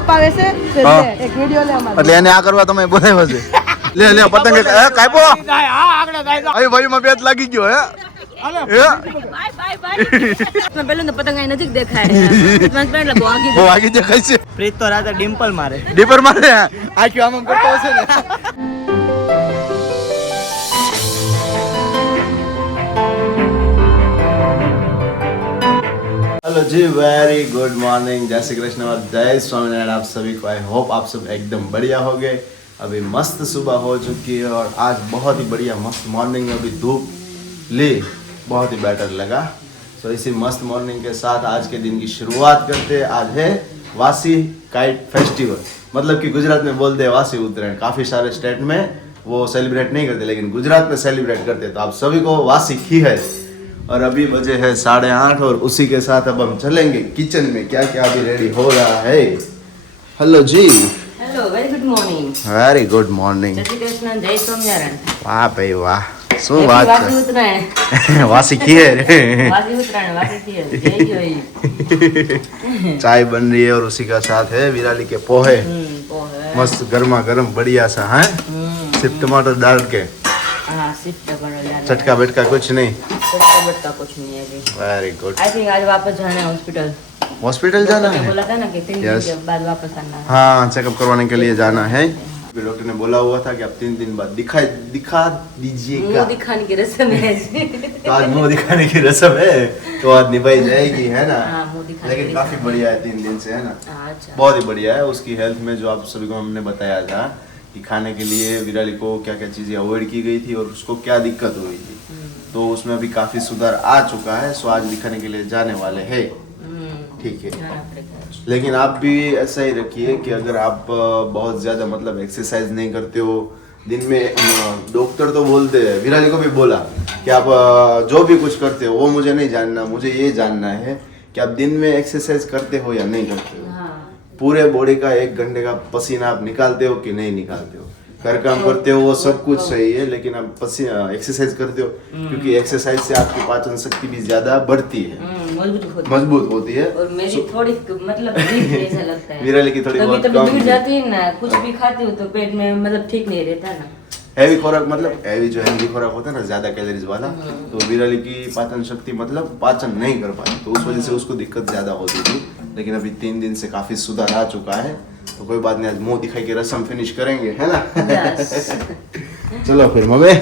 અપાવે છે એક વિડિયો લે અમાર એટલે એને આ કરવા તમે બોલાવ્યો છે લે લે પતંગ કાપો અહીં ભાઈ માં બેત લાગી ગયો હે પેલું તો પતંગ નજીક દેખાય બહુ આગી દેખાય છે પ્રીત તો રાતે ડિમ્પલ મારે આખી આમ કરતો હશે ને हेलो जी वेरी गुड मॉर्निंग जय श्री कृष्ण और जय स्वामीनारायण आप सभी को आई होप आप सब एकदम बढ़िया हो गए अभी मस्त सुबह हो चुकी है और आज बहुत ही बढ़िया मस्त मॉर्निंग में अभी धूप ली बहुत ही बेटर लगा तो इसी मस्त मॉर्निंग के साथ आज के दिन की शुरुआत करते हैं आज है वासी काइट फेस्टिवल मतलब कि गुजरात में बोलते हैं वासी उत्तरायण काफ़ी सारे स्टेट में वो सेलिब्रेट नहीं करते लेकिन गुजरात में सेलिब्रेट करते हैं तो आप सभी को वासी खी है और अभी बजे है 8:30 और उसी के साथ अब हम चलेंगे किचन में क्या क्या अभी रेडी हो रहा है हेलो जी hello very good morning very good morning જય શ્રી કૃષ્ણ જય સ્વામિનારાયણ વાહ ભાઈ વાહ શું વાત વાસી ઉતરાયણ છે વાસી ખીર વાસી ઉતરાયણ વાસી ખીર જય જોઈ चाय बन रही है और उसी का साथ है विराली के पोहे પોહે मस्त गर्मा गर्म बढ़िया सा है सिर्फ टमाटर डाल के हाँ शिफ्ट कर यार चटका बेटका कुछ नहीं बटका कुछ नहीं है अभी वेरी गुड आई थिंक आज वापस जाना है हॉस्पिटल हॉस्पिटल जाना है बोला था ना कि 3 दिन Yes. के बाद वापस आना है हाँ चेकअप करवाने के लिए जाना है डॉक्टर ने बोला हुआ था कि आप 3 दिन बाद दिखा दीजिएगा मुंह दिखाने की रस्म है तो आज मुंह दिखाने की रस्म है तो आज निभाई जाएगी है ना हाँ मुंह दिखाने लेकिन की काफी बढ़िया है 3 दिन से है ना हाँ, अच्छा बहुत ही बढ़िया है उसकी हेल्थ में जो आप सभी को हमने बताया था कि खाने के लिए विराली को क्या क्या चीज़ें अवॉइड की गई थी और उसको क्या दिक्कत हुई थी तो उसमें अभी काफ़ी सुधार आ चुका है सो आज दिखाने के लिए जाने वाले हैं ठीक है जाना पड़ेगा लेकिन आप भी ऐसा ही रखिए कि अगर आप बहुत ज़्यादा मतलब एक्सरसाइज नहीं करते हो दिन में डॉक्टर तो बोलते हैं विराली को भी बोला कि आप जो भी कुछ करते हो वो मुझे नहीं जानना मुझे ये जानना है कि आप दिन में एक्सरसाइज करते हो या नहीं करते हो हाँ पूरे बॉडी का 1 घंटे का पसीना आप निकालते हो कि नहीं निकालते हो घर काम करते हो वो सब कुछ सही है लेकिन आप पसीना एक्सरसाइज करते हो क्योंकि एक्सरसाइज से आपकी पाचन शक्ति भी ज्यादा बढ़ती है मजबूत होती है और मेरी थोड़ी मतलब वीक जैसा लगता है विराली की थोड़ी कभी बहुत कभी कम दूर जाती है ना कुछ भी खाती हूँ तो पेट में मतलब ठीक नहीं रहता ना हैवी खुराक मतलब हैवी जो हेल्दी खुराक होता है ना ज्यादा कैलोरीज वाला तो विराली की पाचन शक्ति मतलब पाचन नहीं कर पाती तो उस वजह से उसको दिक्कत ज्यादा होती थी लेकिन अभी 3 दिन से काफी सुधार आ चुका है तो कोई बात नहीं आज मुंह दिखाई के रस्म फिनिश करेंगे है ना चलो फिर मम्मी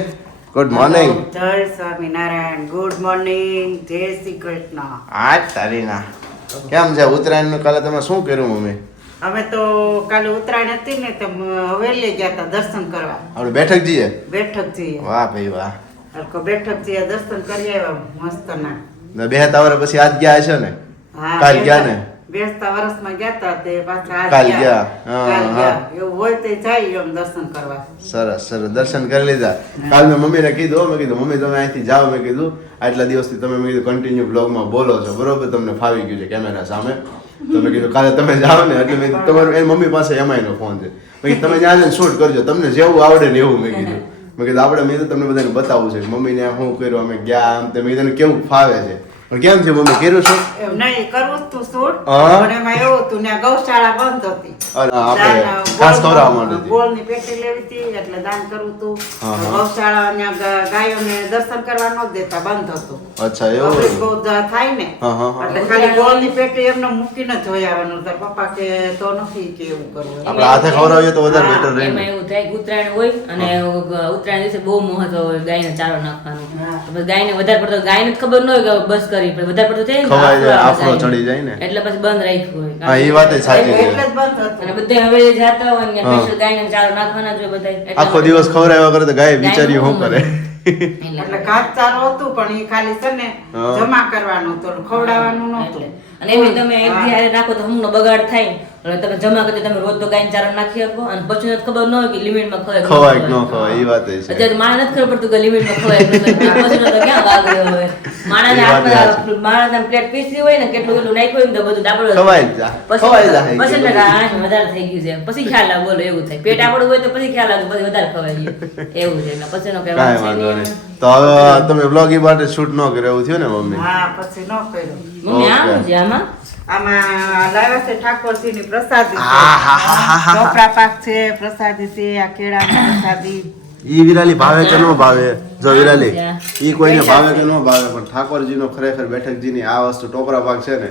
गुड मॉर्निंग જય સ્વામિનારાયણ ગુડ મોર્નિંગ જય શ્રી કૃષ્ણ આજ તારી ના કેમ છે ઉત્તરાયણ નું કાલે તમે શું કર્યું મમ્મી અમે તો કાલે ઉત્તરાયણ હતી ને તો હવેલી ગયા હતા દર્શન કરવા આપણે બેઠક જઈએ બેઠક જઈએ વાહ ભાઈ વાહ બેઠક જઈએ દર્શન કરી આવ્યા મસ્ત ના ને બે તાવરે પછી આજ ગયા હશે ને હા કાલ ગયા ને બેસતા વર્ષમાં ગયા હતા તે પાછા આજ કાલ ગયા. ગયા હા, કાલ હા. ગયા એવું હોય તો જાય એમ દર્શન કરવા સરસ સરસ દર્શન કરી લીધા કાલ મેં મમ્મીને કીધું મેં કીધું મમ્મી તમે અહીંથી જાઓ મેં કીધું આટલા દિવસથી તમે મેં કીધું કન્ટિન્યુ બ્લોગમાં બોલો છો બરોબર તમને ફાવી ગયું છે કેમેરા સામે તો મેં કીધું કાલે તમે જાઓ ને એટલે મેં કીધું તમારું એ મમ્મી પાસે એમાંયનો ફોન છે મેં કીધું તમે ત્યાં જઈને શૂટ કરજો તમને જેવું આવડે ને એવું મેં કીધું આપણે મેં તો તમને બધાને બતાવવું છે મમ્મીને શું કર્યું અમે ગયા આમ તે મેં કીધું કેવું ફાવે છે પણ કેમ છે મમ્મી કર્યું શું એમ નહીં કરવું જ તું શૂટ હા. પણ એમાં એવું હતું ને ગૌશાળા બંધ હતી અરે, આપણે દાન, ખાસ ખવડાવવા માટે હતી. ગોળની પેટી લેવી હતી એટલે દાન કરવું હતું હા, હા. ગૌશાળા ત્યાં ગાયોને દર્શન કરવા ન દેતા બંધ હતું અચ્છા એવું પબ્લિક બહુ થાય ને હા, હા, હા. એટલે ખાલી ગોળની પેટી એમને મૂકીને જ જોઈ આવવાનું તાર પપ્પા કે તો નથી કે એવું કરવું આપણે હાથે ખવડાવીએ તો વધારે બેટર રહે એમાં ને એવું થાય કે ઉત્તરાયણ હોય અને ઉત્તરાયણ દિવસે બહુ મહત્વ હોય ગાયને ચારો નાખવાનો હા. તો પછી ગાયને વધારે પડતો ગાયને જ ખબર ન હોય કે બસ કરી પણ વધારે પડતું થાય ને ખવાઈ જાય, આફરો આફરો આવે ચડી જાય ને. એટલે પછી બંધ રાખ્યું હોય હા, એ વાત ય સાચી છે. એટલે જ બંધ અને હતું બધા હવે જાતા હોય ને હા. સ્પેશિયલ ગાયને ચારો નાખવાના જ હોય બધા એટલા આખો માટે દિવસ ખવડાવ્યા કરે તો ગાય બિચારી શું કરે એટલે ઘાસચારો હતું પણ એ ખાલી છે ને હા. જમા કરવાનું હતું ખવડાવવાનું નહોતું એટલે. અને એમ તમે એક દી હારે નાખો તો હમનો બગાડ થાય એટલે તમે જમા કરી તમે રોજ તો ગાયને ચારો નાખી શકો અને પછી નથી ખબર ન હોય કે લિમિટમાં ખવાય કે ન ખવાય કે ન ખવાય એ વાત ય છે અત્યારે માણસ નથી ખબર પડતું કે લિમિટમાં ખવાય કે ન ખવાય. પછી તો ક્યાં ભાગ રહ્યો હોય માણસને એ વાત હાથમાં માણસને પ્લેટ પીસી હોય ને કેટલું કેટલું નાખ્યું હોય ને તો બધું ડાબડું ખવાય જ જા. ખવાય જાય. પછી એટલે આઠ વધારે થઈ ગયું છે પછી ખ્યાલ આવે બોલો એવું થાય પેટ આપણું હોય તો પછી ખ્યાલ આવે પછી વધારે ખવાય ગયું એવું છે એટલે પછી નો કાંઈ વાંધો નહીં તો હવે તમે બ્લોગ માટે શૂટ ન કરે એવું થયું ને મમ્મી હા પછી ન કર્યું મમ્મી ઓકે. આમ છે આમાં આમાં લાવ્યા છે ઠાકોરજીની પ્રસાદી આહાહાહાહા. છે ચોપરા પાક છે પ્રસાદી છે આ કેળાની પ્રસાદી ઈ વિરાલી ભાવે કે ન ભાવે? જો વિરાલી ઈ કોઈને ભાવે કે ન ભાવે, પણ ઠાકોરજીનો ખરેખર બેઠકજીની આ વસ્તુ ટોપરા પાક છે ને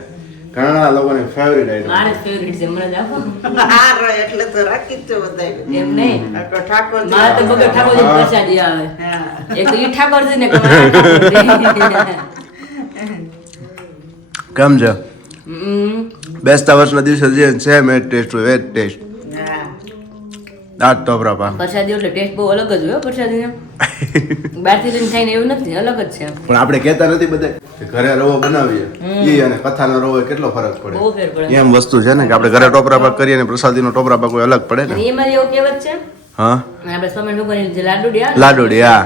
ઘણા લોકોની ફેવરિટ આઈટમ. મારે ફેવરિટ છે, મને જ આપો. હારો એટલે તો રાખી જ છે બધાય. એમ નહીં, ઠાકોરજી મારે તો બગર ઠાકોરજી પ્રસાદી આવે. હા. એક તો ઈ ઠાકોરજી ને કમાય. કેમ છે? બેસતા વર્ષના દિવસે જે સેમ એ ટેસ્ટ હોય, એ ટેસ્ટ. હા. આ જ ટોપરા પાક. પ્રસાદી એટલે ટેસ્ટ બહુ અલગ જ હોય પ્રસાદી. બહારથી લઈને ખાઈને એવું નથી, અલગ જ છે. પણ આપણે કહેતા નથી બધે કે ઘરે રવો બનાવીએ ઈ અને કથાનો રવો કેટલો ફરક બહુ ફેર પડે. પડે. એમ વસ્તુ છે ને કે આપણે ઘરે ટોપરા પાક કરીએ ને પ્રસાદીનો ટોપરા પાક કોઈ અલગ પડે અને ને. એમાં એવું કહેવત છે, હા, અને આપણે સમય લોકોની જે લાડુડી આવે ને, લાડુડી, હા.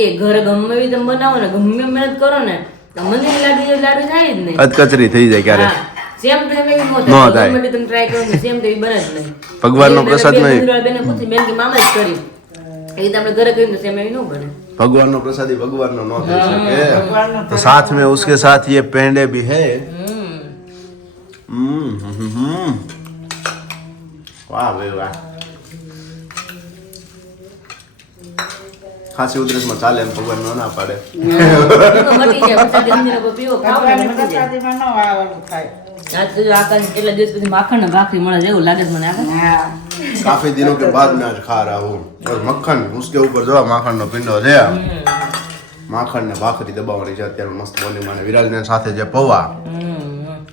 એ ઘરે ગમે એવી તમે બનાવો ને, ગમે એમ મહેનત કરો ને, તો મંદિરની લાડુ જેવી લાડુ થાય જ નહીં. અધકચરી થઈ જાય ક્યારે. હા, સેમ તો એમ એવી ન ન થાય. થાય. ગમે તે તમે ટ્રાય કરો ને સેમ તો એવી બને જ નહીં. ભગવાનનો બે પ્રસાદ નહીં. મંદિરવાળા બેને પૂછ્યું, બેન કે મામા જ કરી. એ રીતે આપણે ઘરે કરીને સેમ એવી ન બને. भगवान प्रसादी भगवान नो न થઈ ભગવાનનો શકે, तो साथ में उसके साथ ये पेंडे भी है. वाह भाई वाह. ખાંસી ઉધરસ માં ચાલે એમ ભગવાન નો ના પાડે. તો મટી જાય પ્રસાદી મંદિરે કોઈ પીવો ખાવ ને ભગવાનની મટી જાય. પ્રસાદીમાં ન વાળવાનું થાય. આજ તો જો આકાશ કેટલા દિવસ પછી માખણ ને ભાખરી મળે છે એવું લાગે છે મને આકાશ. હા. काफी दिनों के बाद मैं आज खा रहा हूँ और मक्खन उसके ऊपर जो माखन નો પિંડો છે, માખણ ને ભાખરી દબાવવાની છે અત્યારે મસ્ત બની મને વિરાજ ને સાથે જે પૌવા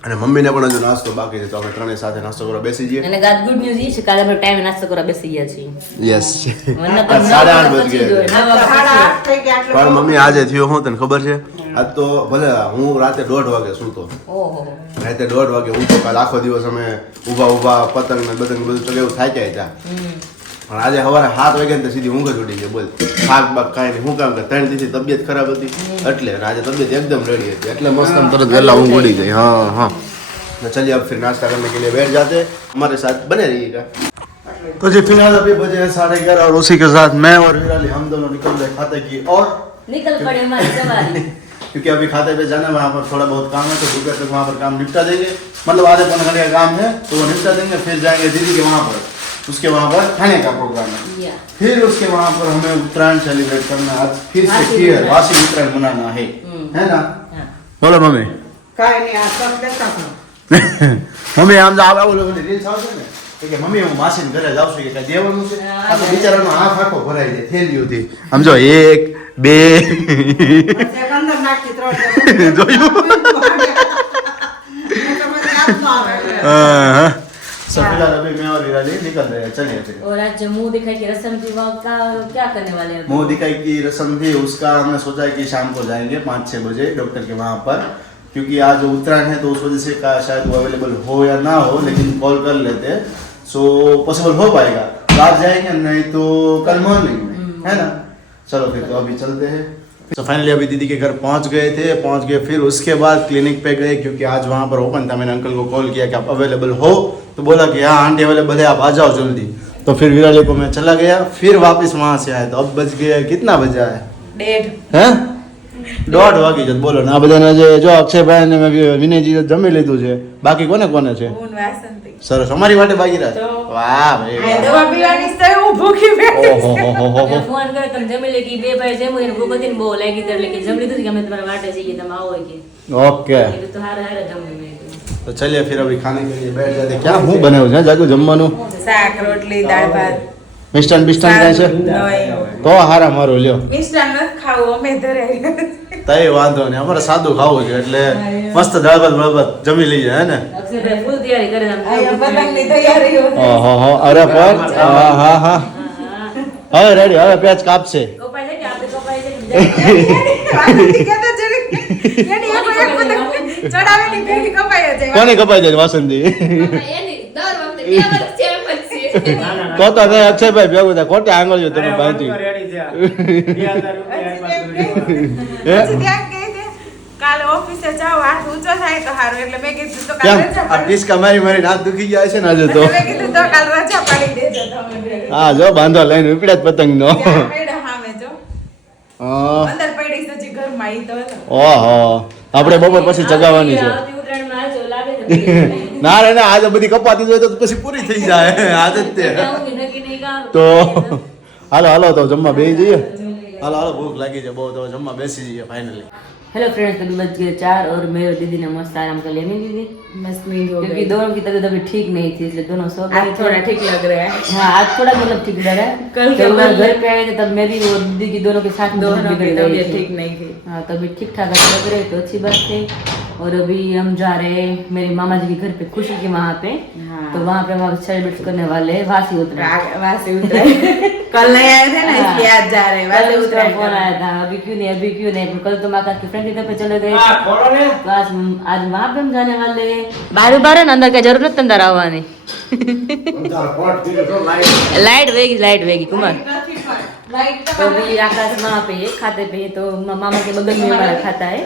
અને મમ્મીને પણ હજુ નાસ્તો બાકી છે, તો અમે ત્રણેય સાથે નાસ્તો કરવા બેસી જઈએ. અને ગાત ગુડ ન્યૂઝ એ છે કાલે આપણે ટાઈમે નાસ્તો કરવા બેસી ગયા છીએ. યસ. મને તો 8:30 વાગી ગયા. સાડા 8 થઈ ગયા એટલે પણ મમ્મી આજે થયો હું તને ખબર છે, આજ તો ભલે હું રાતે 1:30 વાગે સૂતો, ઓહો. રાતે 1:30 વાગે ઉઠો, કાલ આખો દિવસ અમે ઊભા પતંગ ને બધું ચગાવું થાય જાય. પણ આજે સવારે 7 વાગે ને સીધી ઊંઘ જ ઉડી ગઈ. બોલ, થાક બાક કાંઈ નહીં. શું કામ કે 3 દિવસથી તબિયત ખરાબ હતી એટલે, અને આજે તબિયત એકદમ રેડી હતી એટલે મસ્ત આમ તરત વહેલા ઊંઘ ઉડી ગઈ. हाँ हाँ. तो चलिए अब फिर नाश्ता करने के लिए बैठ जाते हैं, हमारे साथ बने रहिएगा. तो जी फिलहाल अभी बजे हैं 11:30 और उसी के साथ मैं और विराली हम दोनों निकल रहे खाते की और, निकल पड़े हमारी सवारी. क्योंकि अभी खाते पे जाना है, वहाँ पर थोड़ा बहुत काम है तो दोपहर तक वहाँ पर काम निपटा देंगे. मतलब आधे पौने घंटे का काम है तो वो निपटा देंगे. फिर जाएंगे दीदी के वहाँ पर, उसके वहाँ पर खाने का प्रोग्राम है. या. फिर उसके वहाँ पर हमें उत्तरायण सेलिब्रेट करना है. आज फिर से फिर वासी उत्तरायण मनाना है ना. हाँ. बोलो मम्मी. કાંઈ નહીં આ સબ લેતા હતા. મમ્મી આમ તો આવા ઓલો રીલ્સ આવશે ને તો કે મમ્મી હું માસીને ઘરે જાઉં છું કે કઈ દેવાનું છે, આ તો બિચારાનો આંખ આખો ભરાઈ જાય થેલીઓથી. આમ જો 1 2 પછી અંદર નાખી ત્રણ જોયું. આવે सब फिलहाल अभी मैं और विराली निकल रहे हैं. चलिए फिर. और आज मुंह दिखाई की रस्म थी वो का क्या करने वाले हैं? मुंह दिखाई की रस्म थी उसका हमने सोचा है कि शाम को जाएंगे 5-6 बजे डॉक्टर के वहाँ पर, क्योंकि आज उत्तरायण है तो उस वजह से का शायद वो अवेलेबल हो या ना हो, लेकिन कॉल कर लेते हैं सो पॉसिबल हो पाएगा तो आज जाएंगे, नहीं तो कल मॉर्निंग में, है ना. चलो फिर तो अभी चलते हैं. तो फाइनली अभी दीदी के घर पहुंच गए. फिर उसके बाद क्लिनिक पे गए क्योंकि आज वहाँ पर ओपन था. मैंने अंकल को कॉल किया कि आप अवेलेबल हो, तो बोला कि हाँ आंटी अवेलेबल है, आप आ जाओ जल्दी. तो फिर विराली को मैं चला गया, फिर वापस वहाँ से आया. तो अब बज गया कितना बजा है? 1:30 હે 1:30 વાગી જત. બોલો ને આ બધાને જો અક્ષયભાઈ ને વિનયજી જમી લીધું છે, બાકી કોને કોને છે? હું વાસંતી સરસ, અમારી માટે બાકી રાત. તો. વાહ ભાઈ આ વાહ. દવા પીવાની છે હું ભૂખી બેઠી ઓહોહોહોહો. મેં ફોન કર્યો તમે જમી લે કે બે ભાઈ જમ્યું એને ભૂખ હતી ને બહુ લાગી એટલે કે જમી લીધું કે અમે તમારા વાટે જઈએ તમે આવો કે ઓકે કીધું તો હારે હારે જમી મેં કીધું. तो चलिए फिर अभी खाने के लिए बैठ जाते. क्या હું બનાવ્યું છે જાગુ જમવાનું? શાક રોટલી દાળ ભાત મિષ્ટાન બિષ્ટાન કાંઈ છે દહીં. તો હારા મારું લ્યો. મિષ્ટાન નથી ખાવું અમે ધરે તઈ વાંધો નહીં, અમારે સાદું ખાવું છે એટલે મસ્ત દાળ ભાત બળભાત જમી લઈએ, હે ને. અક્ષયભાઈ ફૂલ તૈયારી કરે અહીંયા પતંગની તૈયારી હોય. ઓહો અરે પણ હા હા હવે રેડી, હવે પેચ કાપશે. કપાઈ જાય કે આપણે કપાઈ જાય વાસંતી કહેતા જરી એની એક પતંગ ચડાવીની ભેગી કપાઈ જાય. કોની કપાઈ જાય વાસંદી? એની દર વખતે 2 વર્ષ જેમ જ છે. તો તો નહીં અક્ષયભાઈ ભેગું થાય, ખોટી આંગળીઓ તમે બાંધી. પછી ત્યાં કહી દે કાલે ઓફિસે જાઓ હાથ ઊંચો થાય તો સારું, એટલે મેં કીધું તો કેમ કાલે રજા આ પાડી. ડિસ્કા મારી હાથ દુખી ગયા છે ને આજે તો. મેં કીધું તો કાલે રજા પાડી દેજો તમે બે. હા જો બાંધો લઈને ઉપડ્યા જ પતંગ નો. ત્યાં પડ્યા સામે જો. અંદર પડી છે હજી ઘરમાં ઈ તો હતો. ઓહો આપણે બપોર પછી ચગાવવાની છે. આવતી ઉત્તરાયણમાં આવજો લાગે છે ના રે ના આજે બધી કપાતી હોય તો પછી પૂરી થઈ જાય આદત તે તો હાલો હાલો તો જમવા બેસી જઈએ હાલો હાલો ભૂખ લાગી છે બહુ તો જમવા બેસી જઈએ ફાઇનલી हेलो फ्रेंड्स, अभी बज गए 4 और मैं और दीदी ने मस्त आराम कर लिया। मेरी दीदी मस्त नींद हो क्योंकि गई। दोनों की तबीयत अभी ठीक नहीं थी, इसलिए दोनों सो गए। आज थोड़ा ठीक लग रहा है। हाँ, आज थोड़ा मतलब ठीक लग रहा है। कल जब कल मैं घर पे आए थे तब मेरी और दीदी की दोनों के साथ में दोनों की बिगड़ गई तबीयत थी। ठीक नहीं थी। हाँ, तबीयत ठीक ठाक लग रही तो अच्छी बात है। और अभी हम जा रहे हैं मेरे मामा जी के घर पे, खुशी के वहाँ पे। हाँ। तो वहाँ पे हम सेलिब्रेट करने वाले हैं वासी उतरा। वहाँ से उतरे कल नहीं आए थे ना, इसलिए आज जा रहे हैं। वहाँ से उतरा फोन आया था, अभी क्यों नहीं। कल तो माता की फ्रेंड के घर पे चले गए, तो आज वहाँ पे हम जाने वाले हैं। बार है ना, अंदर क्या जरूरत नहीं अंदर आवानी। लाइट वेगी कुमार। तो अभी आकाश वहाँ पे है, खाते पे है, तो मामा के बगल में हमारा खाता है,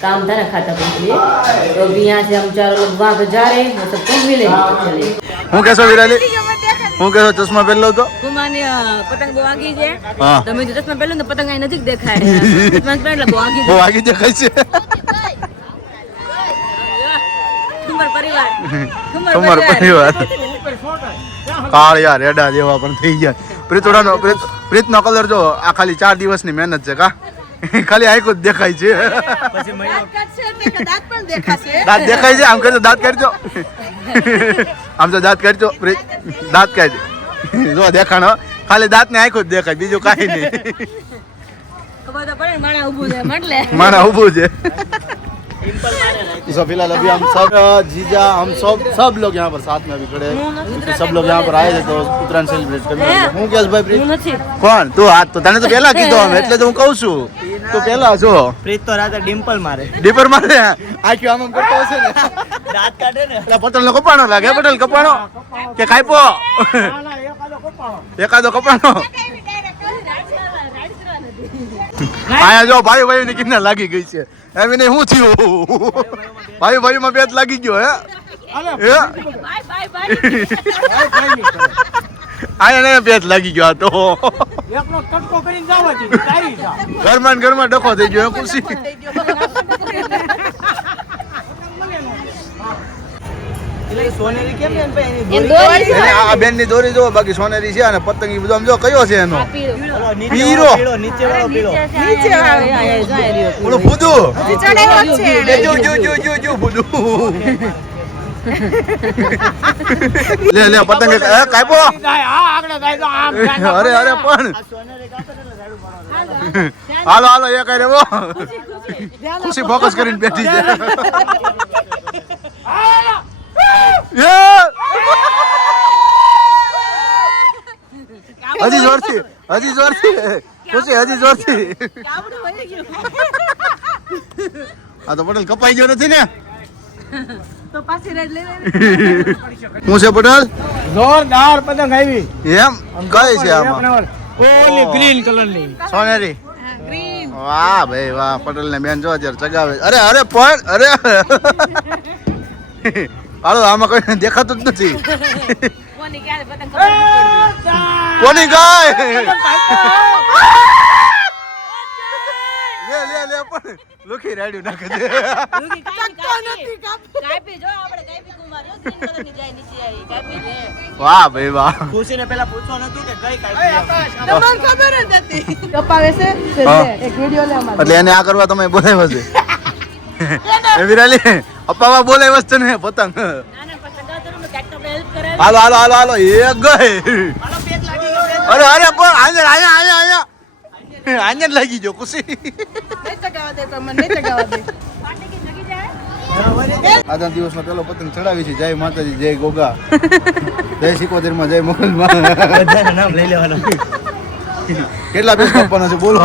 काम था ना खाता पे, इसलिए तो अभी यहाँ से हम चारों लोग वहाँ पे जा रहे हैं, मतलब तुम मिले चले। હું કેસો વિરાલી હું કેસો ચશ્મા પહેરલો તો कुमार ने पतंग बो आगी जे, हाँ। तो मैं जो चश्मा पहले तो पतंग आई नजीक देखा है, चश्मा पहले बो आगी બહુ આગી દેખાય છે कुमार परिवार તમારો પરિવાર કાળિયા રેડા જેવા પણ થઈ ગયા પ્રીતોડાનો પ્રીતનો કલર જો આ ખાલી 4 દિવસની મહેનત છે કા ખાલી આંખો જ દેખાય છે દાંત દેખાય છે આમ કરજો દાંત કાઢજો આમ તો દાંત કાઢજો પ્રીત દાંત કાઢ જો દેખાણો ખાલી દાંત ને આંખો જ દેખાય બીજું કાંઈ નહીં ખબર તો પડે માણા ઊભું છે એટલે माना ऊबू जे तो फिलहाल अभी हम सब जीजा हम सब लोग यहाँ पर साथ में अभी खड़े हैं। सब लोग यहाँ पर आए थे तो उत्तरायण सेलिब्रेट करने हूँ केश भाई प्रीत હું નથી કોણ તું હાથ તો તને તો પહેલા કીધો અમે એટલે તો હું કહું છું તું પહેલા છો પ્રીત તો રાતે ડિમ્પલ મારે ડીપર મારે આ ક્યો આમ કરતો હશે ને દાંત કાઢે ને એટલે પટેલ નો કપાણો લાગે પટેલ કપાણો કે કાઈપો એકાદો કપાણો આયા જો ભાઈ ભાઈ ની કિન્ના લાગી ગઈ છે એમ એને શું થયું ભાઈ ભાઈ માં બેટ લાગી ગયો હે આયા ને બેટ લાગી ગયો આ તો એકનો કટકો કરીને જાવ છે તારી જા ઘરમાં ડખો થઈ ગયો ખુશી એટલે સોનેરી કેમ એમ પે એની એને આ બેન ની દોરી જો બાકી સોનેરી છે અને પતંગ ઈ બધું આમ જો કયો છે એનો પીરો. નીચે વાળો પીળો નીચે ઓલો ફૂદું ચડાવ્યો જ છે એ જો ફૂદું લે પતંગ કાપ્યો જાય આ આગળ જાય તો આમ અરે પણ સોનેરી કાપે એટલે ઝાડુ પાડો હાલો એ કઈ રેવો ખુશી ફોકસ કરીને બેઠી છે હજી જોરથી ખુશી હજી જોરથી આ તો પટેલ કપાઈ ગયો નથી ને તો પાછી રેડ લઈ લે હું છે પટેલ જોરદાર પતંગ આવી એમ કઈ છે આમાં ઓલી ગ્રીન કલર ની સોનેરી ગ્રીન વાહ ભાઈ વાહ પટેલ ને બેન જો અત્યારે ચગાવે અરે પણ હાલો આમાં કોઈ દેખાતું જ નથી કોની ક્યારે પતંગ કોની ગાય લે પણ લુખી રાડ્યું નાખે છે કાપી જો આપણે કાપી કુમાર ગ્રીન કલર ની જાય નીચે આવી કાપી લે વાહ ભાઈ વાહ ખુશીને પેલા પૂછવાનું હતું કે કઈ કાઈ તમને ખબર જ હતી કપાવે છે હા. એક વિડિયો લે અમાર એટલે એને આ કરવા તમે બોલાવ્યો છે એ વિરાલી અપ્પાવા બોલાવ્યો છે ને પતંગ નાના પતંગ કરું ને કાટ તો હેલ્પ કરે હાલો એ ગઈ અરે પણ આયા આયા લાગી જો ખુશી નહીં ચગાવા દે તો મને નહીં ચગાવા દે પાટી કે જગી જાય આજના દિવસનો પેલો પતંગ ચડાવી છે જય માતાજી જય ગોગા જય સિકોતેર માં જય મોગલમાં બધાના નામ લઈ લેવાનું કેટલા પીસ કાપવાના છે બોલો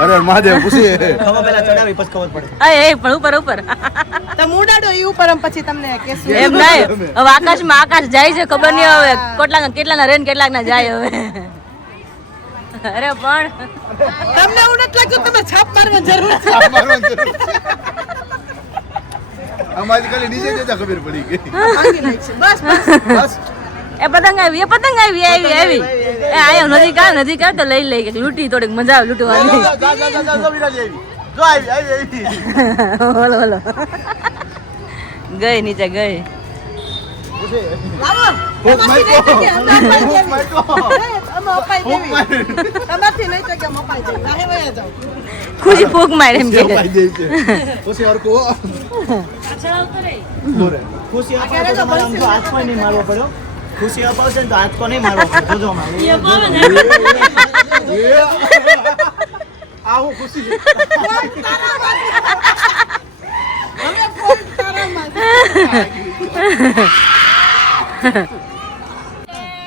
અરે મહાદેવ ખુશી ખબર પેલા ચડાવી પછી ખબર પડે એ પણ ઉપર તો મુડાડો ઈ ઉપર પછી તમને કેશું એમ નહીં હવે આકાશ જાય છે ખબર નહીં હવે કેટલાના રેન કેટલાના જાય હવે અરે પણ તમને એવું નથી લાગ્યું તમે છાપ મારવા જરૂર છે અમારી ખાલી નીચે જતા ખબર પડી ગઈ ભાગી નાખ છે બસ બસ એ પતંગ આવી એ આયો નજીક આવ તો લઈ લઈ લૂંટી થોડીક મજા આવે લૂંટવાની જા વિરાલી આવી જો આવી બોલો ગઈ નીચે ગઈ. ખુશી ફૂક મારે એમ કે ખુશી और को ખુશી અપાવે તો તમારે આમ તો હાથ કોઈ નહીં મારવો પડ્યો. ખુશી અપાવશે ને તો હાથ કો નહીં મારવો પડે. જોજો આવું ખુશી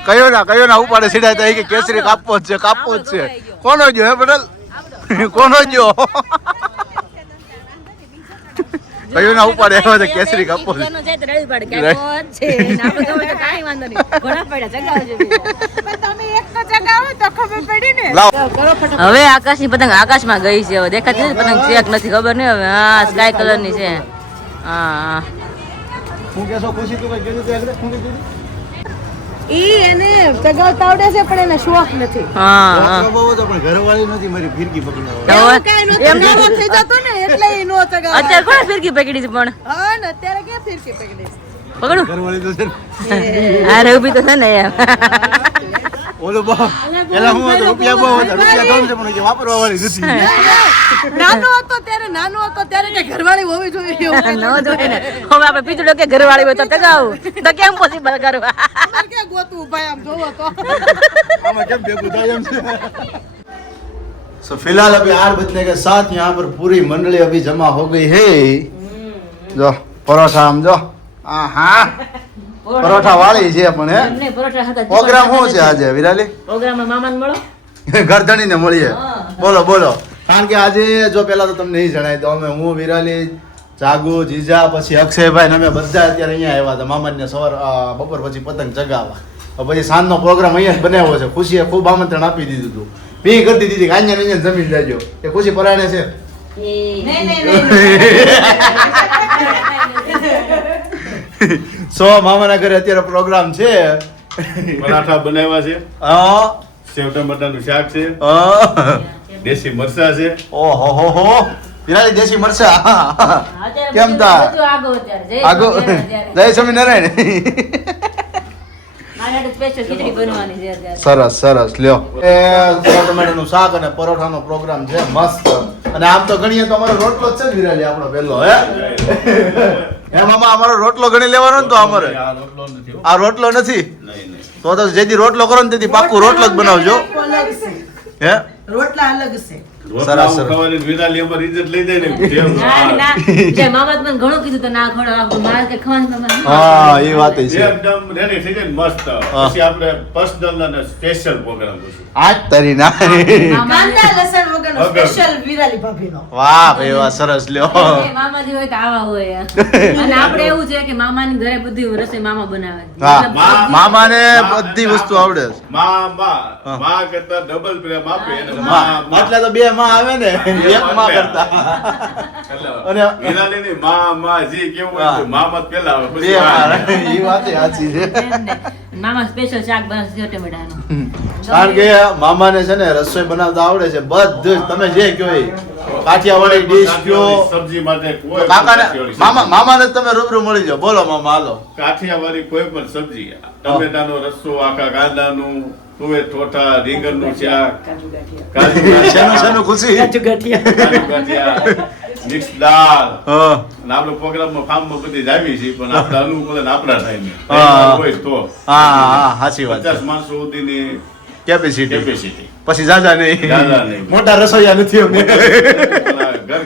કયો ના ઉપાડે સીધા તો કે કેસરી કાપવો જ છે કોનો જો હે પટેલ કોનો જો કયો ના ઉપાડે હવે તો કેસરી કાપવો છે. હવે આકાશની પતંગ આકાશમાં ગઈ છે. હવે દેખાતી નથી પતંગ ચેક નથી ખબર નહીં. હવે હા સ્કાય કલર ની છે. હા હું કેસો ખુશી તું કઈ કીધું તે આગળ હું કીધું ઈ એને ચગાવતા આવડે છે પણ એને શોખ નથી. હા બહુ તો પણ ઘરવાળી નથી મારી ફિરકી પકડવા એવું કાંઈ નહોતું. એમનામાં થઈ જતું ને એટલે ઈ નો ચગાવે. અત્યારે કોણ ફિરકી પકડી છે પણ હા ને અત્યારે ક્યાં ફિરકી પકડી છે? પકડું ઘરવાળી તો છે ને. અરે ઉભી તો છે ને એમ. ઓલો બા એલા હું હતો રૂપિયા બહુ હતા રૂપિયા તો પણ કે વાપરવા વાળી નથી નાનો હતો ત્યારે કે ઘરવાળી હોવી જોઈએ એવું ન જોઈએ ને. હવે આપણે પીછું કે ઘરવાળી હોય તો ચગાવું તો કેમ પોસિબલ કરવા. અમારે ક્યાં ગોતું ભાઈ આમ જોવો તો આમાં કેમ ભેગું થાય એમ છે सो फिलहाल अभी 8 बजने के साथ यहाँ पर पूरी मंडली अभी जमा हो गई है जो परोठा हम जो हाँ परोठा वाली છે પણ હે એમને પરોઠા હતા. પ્રોગ્રામ શું છે આજે વિરાલી પ્રોગ્રામમાં મામાને મળો. ગરદણી ને મળીએ બોલો કારણ કે આજે જો પેલા તો તમને નહીં જણાય તો અમે હું વિરાલી જાગુ જીજા પછી અક્ષયભાઈ ને અમે બધા અત્યારે અહીંયા આવ્યા હતા મામાને સવાર બપોર પછી પતંગ ચગાવવા. પછી સાંજનો પ્રોગ્રામ અહીંયા જ બનાવ્યો છે. ખુશીએ ખૂબ આમંત્રણ આપી દીધું હતું. પી કરતી દીધી કાંઈ ને જમીન જાજો કે ખુશી પરાણે છે સો મામાના ઘરે અત્યારે પ્રોગ્રામ છે. પરાઠા બનાવ્યા છે, હા સેવ ટમાટાનું શાક છે, હા દેશી મરચા છે. ઓહો હો હો વિરાલી દેશી મરચા કેમ તા આગો જય સ્વામિનારાયણ સરસ સરસ લ્યો એ ટમેટાનું શાક અને પરોઠાનો પ્રોગ્રામ છે મસ્ત. અને આમ તો ગણીએ તો અમારો રોટલો જ છે ને વિરાલી આપણો પહેલો હે મામા અમારો રોટલો ગણી લેવાનો ને તો અમારે આ રોટલો નથી હો. આ રોટલો નથી નહીં, નહીં. તો જેથી રોટલો કરો ને તેથી પાક્કું રોટલો જ બનાવજો હે રોટલા અલગ છે. રોટલા સરસ. ખાવાની વિરાલી અમારી ઇજ્જત લઈ જાય ને જેમ મામા મને ઘણું કીધું તો ના ખોડો મારે કે ખાવાનું હા એ વાત છે એકદમ રેડી થઈ જાય ને મસ્ત. પછી આપણે પર્સનલ અને સ્પેશિયલ પ્રોગ્રામ કરીશું. આજ તરી ના કાંદા લસણ વગરનો વગર. સ્પેશિયલ વિરાલી ભાભીનો. વાહ ભાઈ વાહ સરસ લ્યો મામાજી હોય તો આવા હોય અને આપણે એવું છે કે મામાની ઘરે બધી રસોઈ મામા બનાવે. હા મા- મામાને બધી વસ્તુ આવડે છે. માં કરતા ડબલ પ્રેમ આપે અને માં એટલે તો બે માં આવે ને એક માં કરતા અને વિરાલીની માં જી કેવું હોય હા. છે, માં જ પેલા આવે બે પછી માં માં. એ વાત સાચી છે મામા સ્પેશિયલ શાક બનાવે છે ટમેટાનું. કારણ કે મામાને છે ને રસોઈ બનાવતા આવડે છે બધું તમે જે કયો એ કાઠિયાવાડી ડીશ કયો સબ્જી માટે કોઈ કાકાને પણ મામાને જ તમે રૂબરૂ મળી જાઓ બોલો મામા હાલો કાઠિયાવાડી કોઈ પણ સબ્જી, ટમેટાનો રસ્સો, આખા કાંદાનું, તુવેર ઠોઠા, રીંગણનું શાક, કાજુ શેનું શેનું ખુશી કાજુ ગાંઠિયા, મિક્સ દાળ. હા અને આપણે પ્રોગ્રામમાં ફાર્મમાં બધી જ આવી છે પણ આપણે અનુકૂળ અને આપણા ટાઈમે હા. હોય તો હા સાચી વાત 50 માણસો સુધીની કેપેસિટી કેપેસિટી. પછી જાજા જાજા નહીં નહીં. મોટા રસોઈયા નથી અમે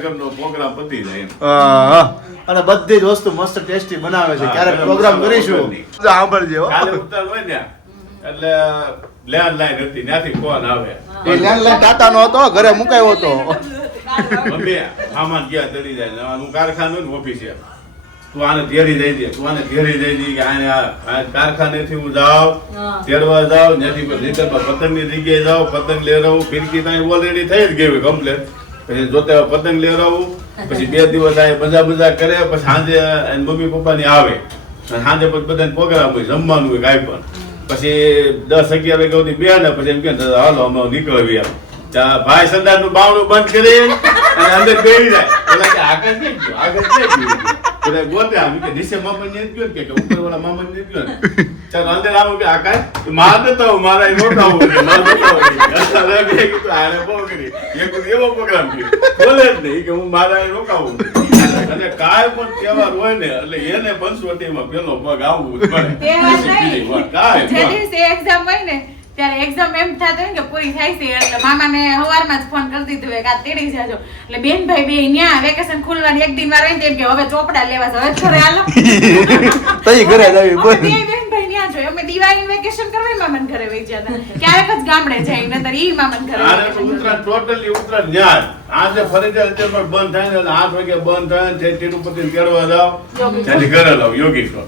ઘરનો પ્રોગ્રામ પતી જાય એમ. હા. અને બધી જ વસ્તુ મસ્ત ટેસ્ટી બનાવે છે હા, ક્યારેક ગરમ પ્રોગ્રામ મસાલો કરીશું વગરની. સાંભળજો કાલે ઉત્તર હોય ને એટલે લેન્ડલાઈન હતી, ત્યાંથી ફોન આવે. એ લેન્ડલાઈન ટાટા નો હતો ઘરે મુકાયો હતો મમ્મી સામાન ગયા ચડી જાય ને આનું કારખાનું ને ઓફિસ છે. તું આને ઘેરી દઈ દે, તું આને ઘેરી દઈ દે કે આને આ કારખાનેથી હું જાઉં, તેડવા જાઉં, ત્યાંથી પછી રીતરમાં પતંગની જગ્યાએ જાઉં, પતંગ લેવડાવું, ફિરકી ત્યાં ઓલરેડી થઈ જ ગઈ હોય કમ્પ્લેટ. પછી જોતે પતંગ લેવડાવું, પછી 2 દિવસ આ મજા કરે, પછી સાંજે એની મમ્મી પપ્પાની આવે અને સાંજે પછી બધાને પ્રોગ્રામ હોય, જમવાનું હોય કાંઈ પણ. પછી 10-11 વાગ્યા સુધી બે ને પછી એમ કે હાલો અમે નીકળવી એમ. ત્યાં ભાઈ સંદાસનું બાવણું બંધ કરી અને અંદર બેસી જાય. ઓલા કે આગળ ક્યાં ગયું? આગળ ક્યાં ગયું? બધા ગોત્યા આમ કે નીચે મામા ને ગયો કે ઉપર વાળા મામા ને ગયો ચાલ અંદર આવો કે આ કાઈ માર દેતો મારા એ રોકાવું છે માર રોકાવું અરે બે કે આને બહુ કરી એક એવો પ્રોગ્રામ કર્યો બોલે જ નહીં કે હું મારા એ રોકાવું અને કાય પણ તહેવાર હોય ને એટલે એને પંચવટીમાં પેલો પગ આવવું જ પડે કાય જે દિવસે એક્ઝામ હોય ને ત્યારે એક્ઝામ એમ થતું હોય કે પૂરી થાય છે એટલે મામાને સવારમાં જ ફોન કરી દીધું હોય કે આ તેડી જાજો એટલે બેન ભાઈ બે ન્યા વેકેશન ખુલવાની એક દી માં રહીને એમ કે હવે ચોપડા લેવા છે હવે ઘરે હાલો તઈ ઘરે જવી બોલ અમે બે બેન ભાઈ ન્યા જો અમે દિવાળી વેકેશન કરવા મામાને ઘરે વઈ જતા ક્યારેક જ ગામડે જાય નતર ઈ મામાને ઘરે આને તો ઉત્તરાયણ ટોટલી ઉત્તરાયણ ન્યા આજે ફરીથી અત્યારે બંધ થાય ને 8 વાગે બંધ થાય ને તિરુપતિ કેળવા જાવ ત્યાંથી ઘરે લાવ યોગેશ્વર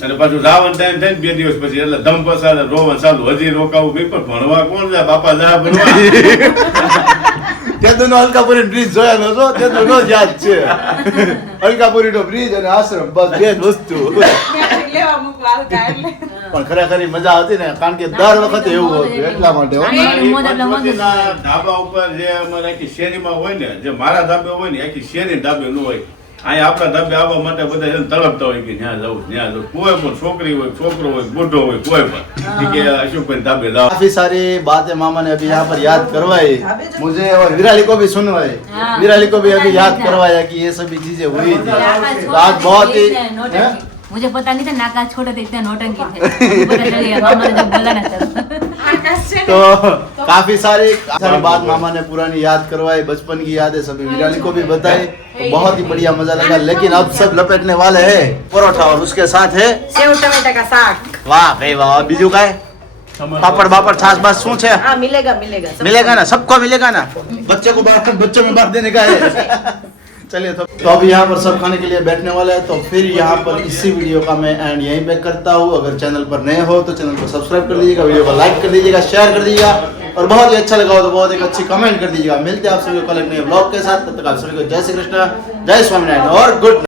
અને પાછું જવાનું ટાઈમ થાય ને 2 દિવસ પછી એટલે ધમ પસાર રોવા ચાલુ હજી રોકાવું કઈ પણ ભણવા કોણ જાય બાપા જા ભણવા તેદુનો અલકાપુરી બ્રિજ જોયેલો છો તેદુનો જ યાદ છે અલકાપુરી નો બ્રિજ અને આશ્રમ બસ બે જ વસ્તુ લેવા મૂકવા આવતા એટલે પણ ખરેખર મજા આવતી ને કારણ કે દર વખતે એવું હતું એટલા માટે હો. પંચવટીના ધાબા ઉપર જે અમારે આખી શેરીમાં હોય ને જે મારા ધાબે હોય ને આખી શેરી ધાબે ન હોય અહીંયા આપણા ધાબે આવવા માટે બધા એને તળપતા હોય કે ત્યાં જવું કોઈ પણ છોકરી હોય છોકરો હોય બુઢો હોય કોઈ પણ કે અશોકભાઈ ધાબે जाओ काफी सारी बातें मामा ने अभी यहाँ पर याद करवाई मुझे और विराली को भी सुनवाई विराली को भी अभी याद करवाया कि ये सभी चीजें हुई थी तो आज बहुत ही हैं? मुझे पता नहीं था नाका छोटे थे इतने नौटंकी थे पता चल गया मामा ने जब बोला ना तब આકાશ છે ને तो काफी सारी बात मामा ने पुरानी याद करवाई बचपन की यादें सभी विराली को भी बताई तो बहुत ही बढ़िया मजा लगा लेकिन अब सब लपेटने वाले हैं परोठा और उसके साथ है સેવ ટમેટા કા શાક वाह भाई वाह બીજું કાંઈ पापड़ बापड़ छाछ बाछ શું છે हाँ मिलेगा मिलेगा सब मिलेगा ना सबको मिलेगा ना बच्चे को बांट बच्चों में बांट देने का है चलिए तो अभी यहाँ पर सब खाने के लिए बैठने वाले हैं तो फिर यहाँ पर इसी वीडियो का मैं एंड यहीं पे करता हूँ अगर चैनल पर नए हो तो चैनल को सब्सक्राइब कर दीजिएगा वीडियो को लाइक कर दीजिएगा शेयर कर दीजिएगा और बहुत ही अच्छा लगा हो तो बहुत एक अच्छी कमेंट कर दीजिएगा मिलते हैं आप सभी को कल एक नए ब्लॉग के साथ तब तक आप सभी को जय श्री कृष्ण जय स्वामीनारायण और गुड